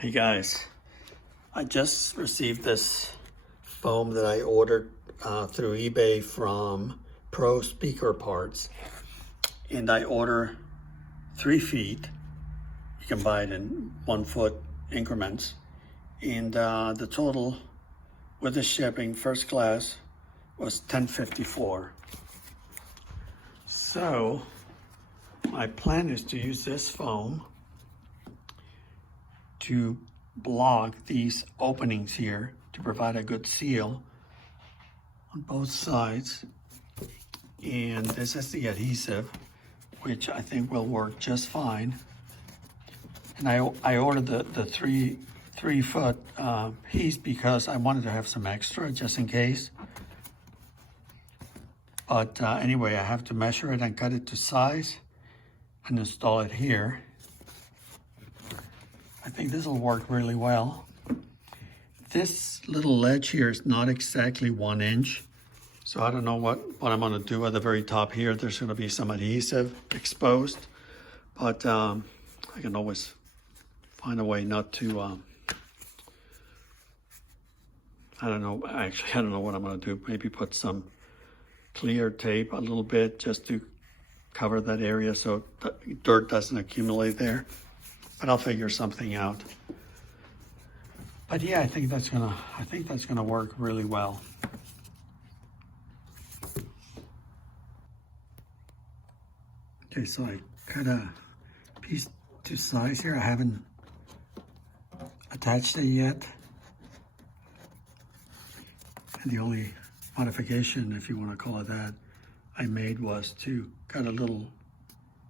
Hey guys, I just received this foam that I ordered through eBay from Pro Speaker Parts, and I order 3 feet. You can buy it in 1 foot increments, and the total with the shipping first class was $10.54. So my plan is to use this foam to block these openings here to provide a good seal on both sides. And this is the adhesive, which I think will work just fine. And I ordered the three foot piece because I wanted to have some extra just in case. But anyway, I have to measure it and cut it to size and install it here. I think this will work really well. This little ledge here is not exactly 1 inch. So I don't know what I'm gonna do at the very top here. There's gonna be some adhesive exposed, but I can always find a way not to, I don't know, actually I don't know what I'm gonna do. Maybe put some clear tape a little bit just to cover that area so dirt doesn't accumulate there. But I'll figure something out. But yeah, I think that's gonna work really well. Okay, so I cut a piece to size here. I haven't attached it yet. And the only modification, if you want to call it that, I made was to cut a little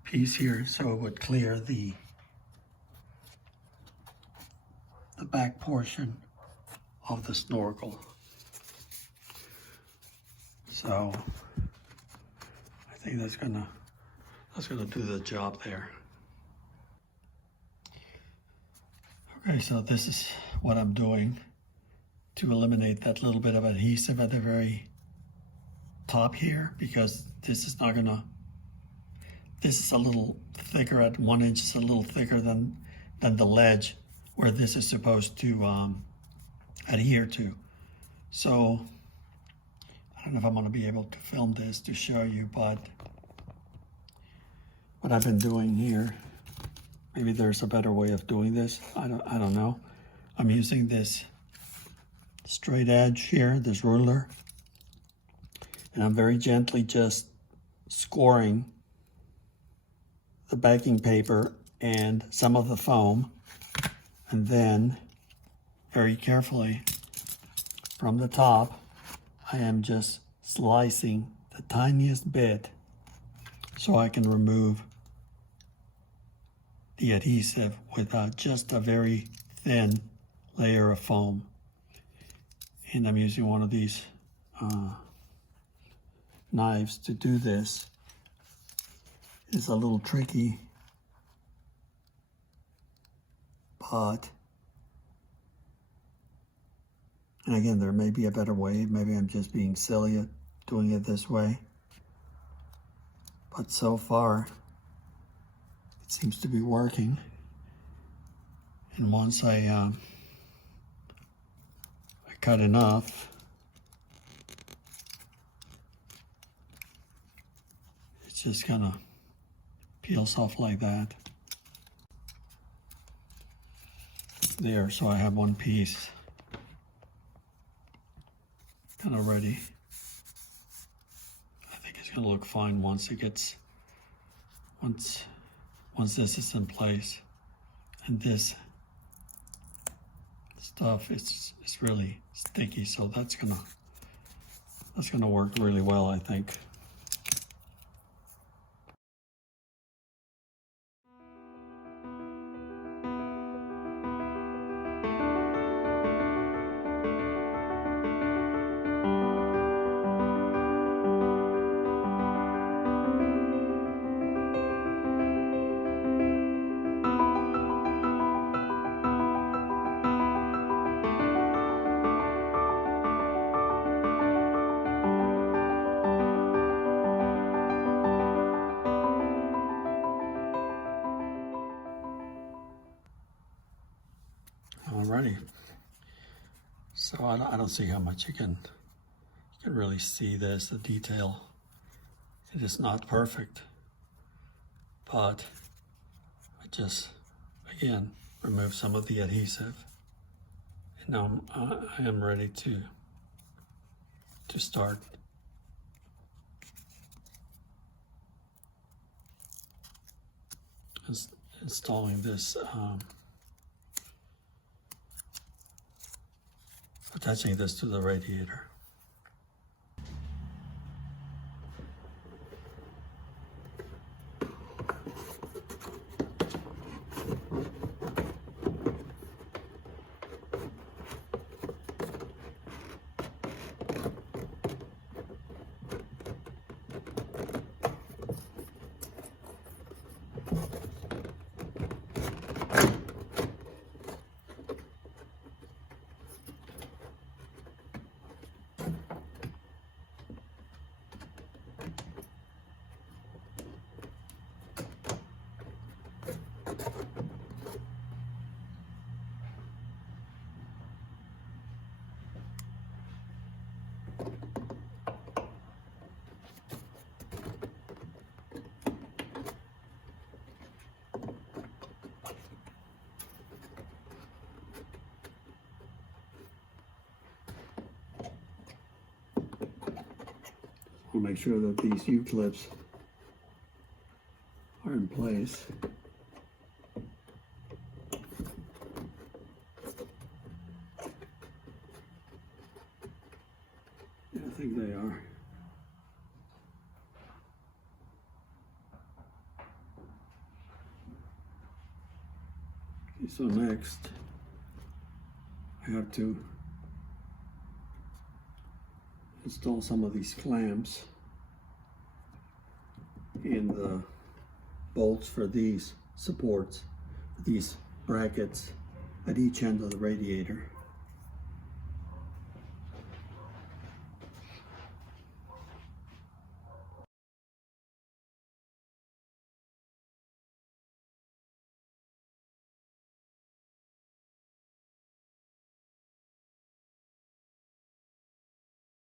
piece here so it would clear the back portion of the snorkel. So I think that's gonna do the job there. Okay, so this is what I'm doing to eliminate that little bit of adhesive at the very top here, because this is a little thicker at 1 inch. It's a little thicker than the ledge where this is supposed to adhere to. So I don't know if I'm gonna be able to film this to show you, but what I've been doing here, maybe there's a better way of doing this. I don't know. I'm using this straight edge here, this ruler, and I'm very gently just scoring the backing paper and some of the foam, and then very carefully from the top, I am just slicing the tiniest bit so I can remove the adhesive with just a very thin layer of foam. And I'm using one of these knives to do this. It's a little tricky, but, and again, there may be a better way. Maybe I'm just being silly at doing it this way. But so far, it seems to be working. And once I cut enough, it's just gonna peels off like that. There, so I have one piece kind of ready. I think it's gonna look fine once this is in place. And this stuff is really sticky, so that's gonna work really well, I think. already. So I don't see how much you can really see this, the detail. It is not perfect, but I just, again, remove some of the adhesive. And now I am ready to start. Installing this, attaching this to the radiator. We'll make sure that these U-clips are in place. Yeah, I think they are. Okay, so next I have to install some of these clamps in the bolts for these supports, these brackets at each end of the radiator.